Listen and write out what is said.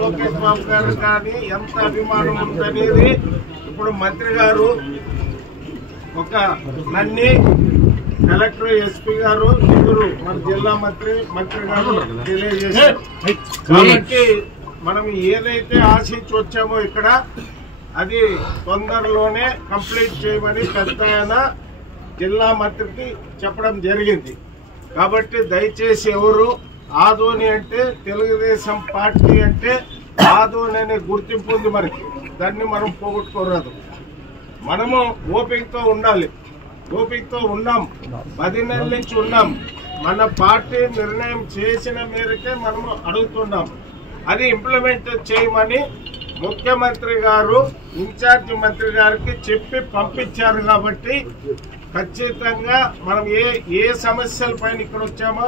లోకేష్ బాబు గారు కానీ ఎంత అభిమానం ఉందనేది ఇప్పుడు మంత్రి గారు ఒక నన్ని కలెక్టర్ ఎస్పీ గారు ఇద్దరు మన జిల్లా మంత్రి గారు తెలియజేశారు. కాబట్టి మనం ఏదైతే ఆశించి వచ్చామో ఇక్కడ అది తొందరలోనే కంప్లీట్ చేయమని పెద్ద జిల్లా మంత్రికి చెప్పడం జరిగింది. కాబట్టి దయచేసి ఎవరు ఆదోని అంటే తెలుగుదేశం పార్టీ అంటే ఆదోని అనే గుర్తింపు ఉంది మనకి, దాన్ని మనం పోగొట్టుకోరాదు. మనము ఓపికతో ఉండాలి, ఓపికతో ఉన్నాం, 10 నెలల నుంచి ఉన్నాం. మన పార్టీ నిర్ణయం చేసిన మేరకే మనము అడుగుతున్నాం, అది ఇంప్లిమెంట్ చేయమని ముఖ్యమంత్రి గారు ఇన్ఛార్జి మంత్రి గారికి చెప్పి పంపించారు. కాబట్టి ఖచ్చితంగా మనం ఏ సమస్యల పైన ఇక్కడ వచ్చామో